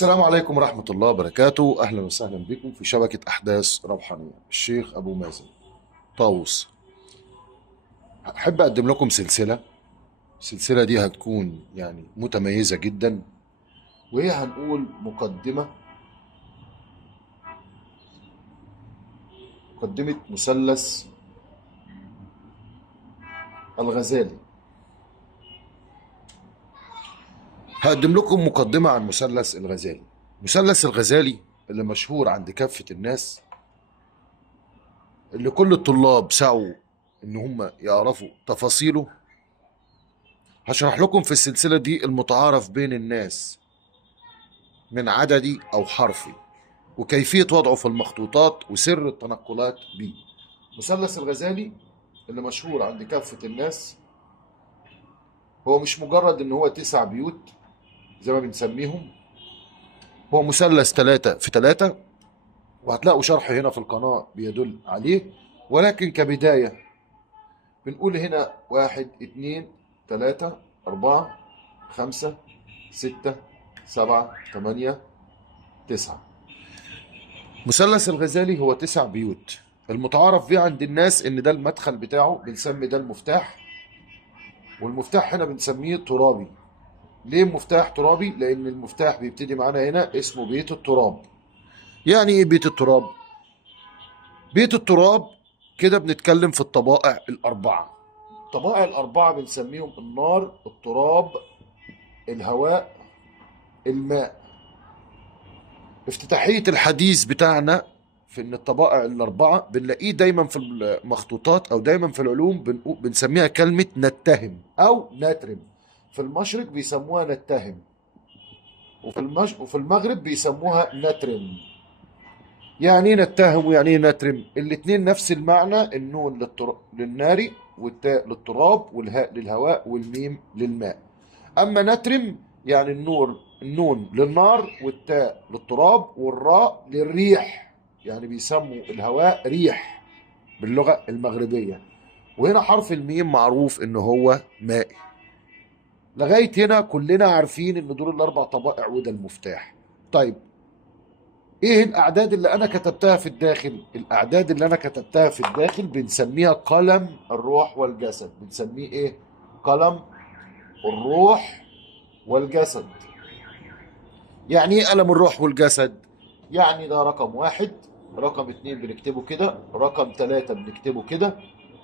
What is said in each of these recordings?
السلام عليكم ورحمة الله وبركاته. أهلا وسهلا بكم في شبكة أحداث روحانية. الشيخ أبو مازن طاووس. أحب أقدم لكم السلسلة دي هتكون يعني متميزة جدا، وهي هنقول مقدمة مثلث الغزالي. هقدم لكم مقدمة عن مثلث الغزالي. مثلث الغزالي اللي مشهور عند كافة الناس، اللي كل الطلاب سعوا إن هم يعرفوا تفاصيله. هشرح لكم في السلسلة دي المتعارف بين الناس من عددي أو حرفي، وكيفية وضعه في المخطوطات وسر التنقلات بيه. مثلث الغزالي اللي مشهور عند كافة الناس هو مش مجرد إن هو 9 بيوت زي ما بنسميهم، هو مثلث 3 في 3، وهتلاقوا شرح هنا في القناة بيدل عليه. ولكن كبداية بنقول هنا 1 2 3 4 5 6 7 8 9. مثلث الغزالي هو 9 بيوت. المتعارف بيه عند الناس ان ده المدخل بتاعه، بنسمي ده المفتاح، والمفتاح هنا بنسميه ترابي. ليه مفتاح ترابي؟ لان المفتاح بيبتدي معانا هنا اسمه بيت التراب. يعني ايه بيت التراب؟ بيت التراب كده بنتكلم في الطبائع الاربعه. الطبائع الاربعه بنسميهم النار، التراب، الهواء، الماء. افتتاحية الحديث بتاعنا في ان الطبائع الاربعه بنلاقيه دايما في المخطوطات او دايما في العلوم بنسميها كلمه نتهم او نترم. في المشرق بيسموها نتهم، وفي المغرب بيسموها نترم. يعني ايه نتهم ويعني ايه نترم؟ الاتنين نفس المعنى. النون للنار، والتاء للتراب، والهاء للهواء، والميم للماء. اما نترم يعني النون للنار، والتاء للتراب، والراء للريح. يعني بيسموا الهواء ريح باللغة المغربية. وهنا حرف الميم معروف ان هو مائي. لغاية هنا كلنا عارفين ان دول الاربع طبائع وده المفتاح. طيب ايه الاعداد اللي انا كتبتها في الداخل؟ الاعداد اللي انا كتبتها في الداخل بنسميها قلم الروح والجسد. بنسميه ايه؟ قلم الروح والجسد. يعني ايه قلم الروح والجسد؟ يعني ده رقم 1، رقم 2 بنكتبه كده، رقم 3 بنكتبه كده،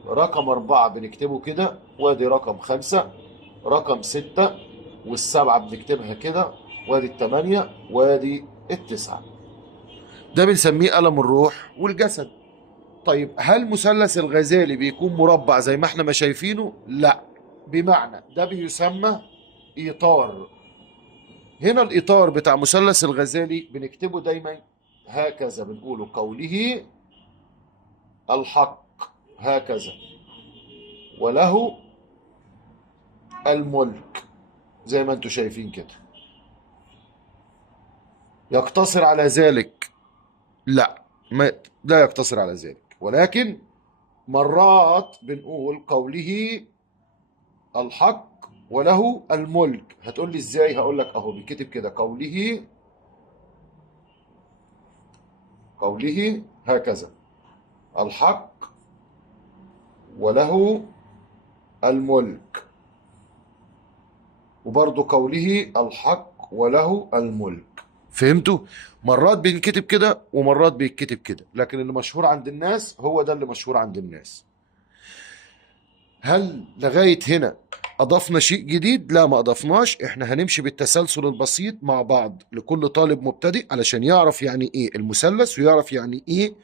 رقم 4 بنكتبه كده، وادي رقم 5، رقم 6، والسبعة بنكتبها كده، وادي الثمانية، وادي التسعة. ده بنسميه قلم الروح والجسد. طيب هل مثلث الغزالي بيكون مربع زي ما احنا ما شايفينه؟ لا، بمعنى ده بيسمى إطار. هنا الإطار بتاع مثلث الغزالي بنكتبه دايما هكذا، بنقوله قوله الحق هكذا، وله الملك زي ما انتم شايفين كده. يقتصر على ذلك؟ لا، ما لا يقتصر على ذلك، ولكن مرات بنقول قوله الحق وله الملك. هتقول لي ازاي؟ هقول لك اهو بيكتب كده قوله هكذا الحق وله الملك، وبرضه قوله الحق وله الملك. فهمتوا؟ مرات بينكتب كده ومرات بيتكتب كده، لكن اللي مشهور عند الناس هو ده اللي مشهور عند الناس. هل لغاية هنا أضفنا شيء جديد؟ لا، ما أضفناش. إحنا هنمشي بالتسلسل البسيط مع بعض لكل طالب مبتدئ علشان يعرف يعني إيه المثلث، ويعرف يعني إيه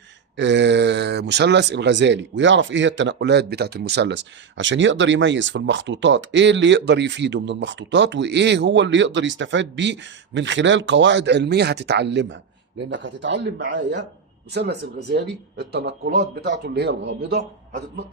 مثلث الغزالي، ويعرف إيه هي التنقلات بتاعت المثلث، عشان يقدر يميز في المخطوطات إيه اللي يقدر يفيده من المخطوطات، وإيه هو اللي يقدر يستفاد بيه من خلال قواعد علمية هتتعلمها. لأنك هتتعلم معايا مثلث الغزالي التنقلات بتاعته اللي هي الغامضة،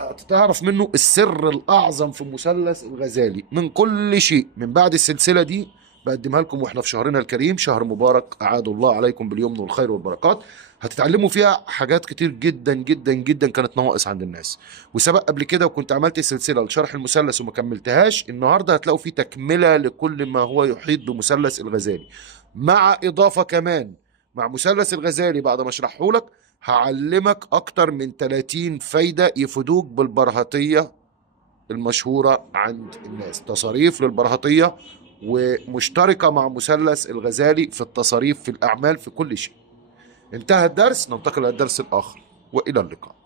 هتعرف منه السر الأعظم في مثلث الغزالي من كل شيء. من بعد السلسلة دي بقدمها لكم واحنا في شهرنا الكريم، شهر مبارك أعاد الله عليكم باليمن والخير والبركات. هتتعلموا فيها حاجات كتير جدا جدا جدا كانت نواقص عند الناس، وسبق قبل كده وكنت عملت سلسلة لشرح المثلث وما كملتهاش. النهاردة هتلاقوا فيه تكملة لكل ما هو يحيط بمثلث الغزالي. مع إضافة كمان مع مثلث الغزالي بعد ما اشرحه لك هعلمك أكتر من 30 فايدة يفيدوك بالبرهطية المشهورة عند الناس، تصاريف للبرهطية ومشتركة مع مثلث الغزالي في التصاريف في الأعمال في كل شيء. انتهى الدرس، ننتقل إلى الدرس الآخر، وإلى اللقاء.